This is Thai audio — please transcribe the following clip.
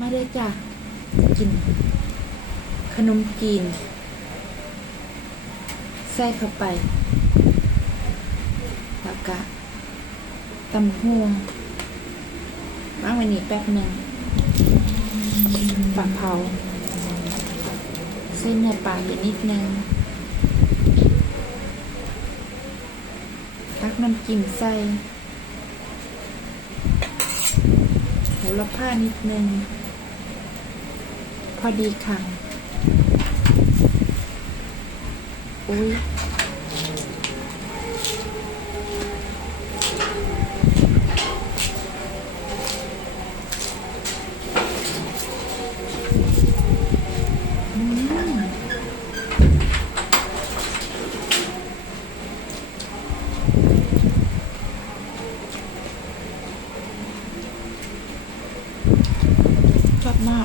มาเลยจ้ะกิน ขนมจีน ใส่เข้าไปแล้วก็ตำห่วงวางว้นี่แป๊บหนึ่งปลาเผาใส่เนื้อปลาไปนิดนึงทักน้ำจิ้มใส่โหระพานิดนึง อดีค่ะอุ้ยชอบมาก